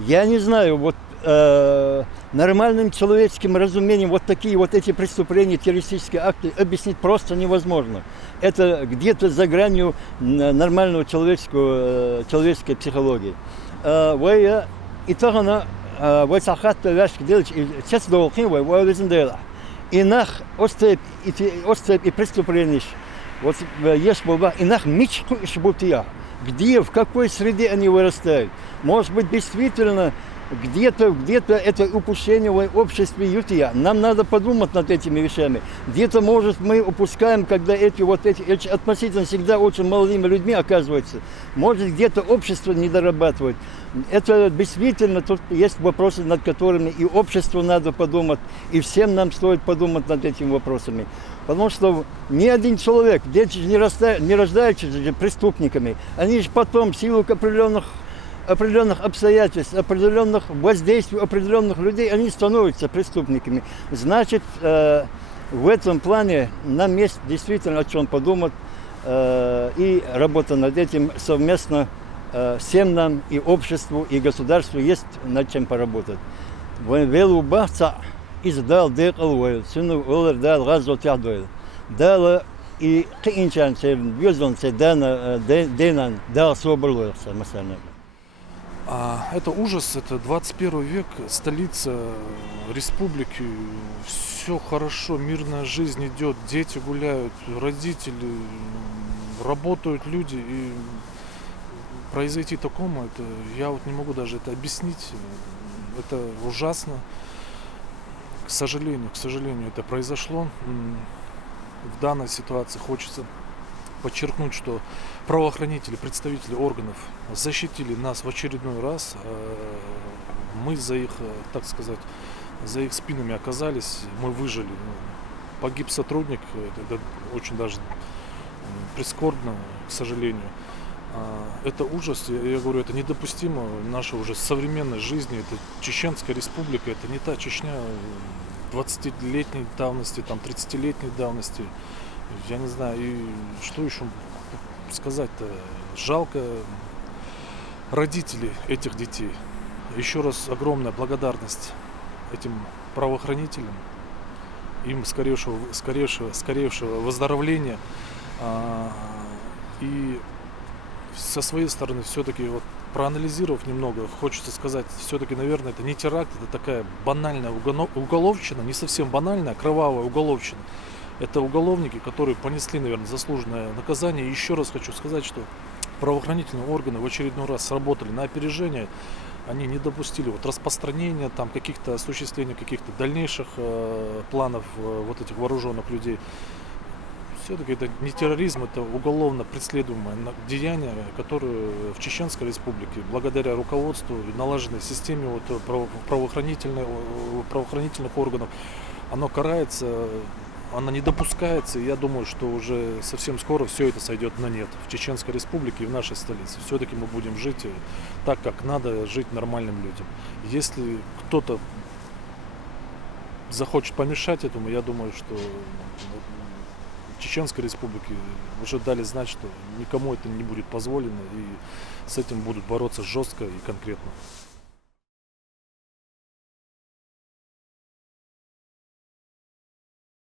Я не знаю, вот нормальным человеческим разумением вот такие вот эти преступления, террористические акты объяснить просто невозможно. Это где-то за гранью нормального человеческой психологии. И то она вот сахатта ваш делать сейчас долгий вот это дело. Инах остеп и преступление. Вот есть было инах мечку и шбутия. Где, в какой среде они вырастают? Может быть, действительно, где-то это упущение в обществе ютия. Нам надо подумать над этими вещами. Где-то, может, мы упускаем, когда эти относительно всегда очень молодыми людьми оказываются. Может, где-то общество не дорабатывает. Это действительно, тут есть вопросы, над которыми и обществу надо подумать, и всем нам стоит подумать над этими вопросами. Потому что ни один человек, дети же не рождаются преступниками. Они же потом, в силу определенных обстоятельств, определенных воздействий определенных людей, они становятся преступниками. Значит, в этом плане нам есть действительно о чем подумать, и работа над этим совместно всем нам, и обществу, и государству есть над чем поработать. Издал декалвойл, сыну олар дал газот ядойл. Дала и кинчан севн, бьёзон се денан дал собрлойлся, масана. Это ужас, это 21 век, столица республики, все хорошо, мирная жизнь идет, дети гуляют, родители, работают люди, и произойти такому, это я вот не могу даже это объяснить, это ужасно. К сожалению, это произошло. В данной ситуации хочется подчеркнуть, что правоохранители, представители органов защитили нас в очередной раз. Мы за их, так сказать, за их спинами оказались, мы выжили. Погиб сотрудник, это очень даже прискорбно, к сожалению. Это ужас, я говорю, это недопустимо в нашей уже современной жизни. Это Чеченская республика, это не та Чечня 20-летней давности, там 30-летней давности. Я не знаю, и что еще сказать-то. Жалко родителей этих детей. Еще раз огромная благодарность этим правоохранителям. Им скорейшего выздоровления. И со своей стороны, все-таки, вот, проанализировав немного, хочется сказать, все-таки, наверное, это не теракт, это такая банальная уголовщина, не совсем банальная, кровавая уголовщина. Это уголовники, которые понесли, наверное, заслуженное наказание. И еще раз хочу сказать, что правоохранительные органы в очередной раз сработали на опережение. Они не допустили вот распространения, там, каких-то осуществления каких-то дальнейших планов вот этих вооруженных людей. Все-таки это не терроризм, это уголовно преследуемое деяние, которое в Чеченской республике, благодаря руководству и налаженной системе вот правоохранительных органов, оно карается, оно не допускается. И я думаю, что уже совсем скоро все это сойдет на нет в Чеченской республике и в нашей столице. Все-таки мы будем жить так, как надо жить нормальным людям. Если кто-то захочет помешать этому, я думаю, что Чеченской республики уже дали знать, что никому это не будет позволено, и с этим будут бороться жестко и конкретно.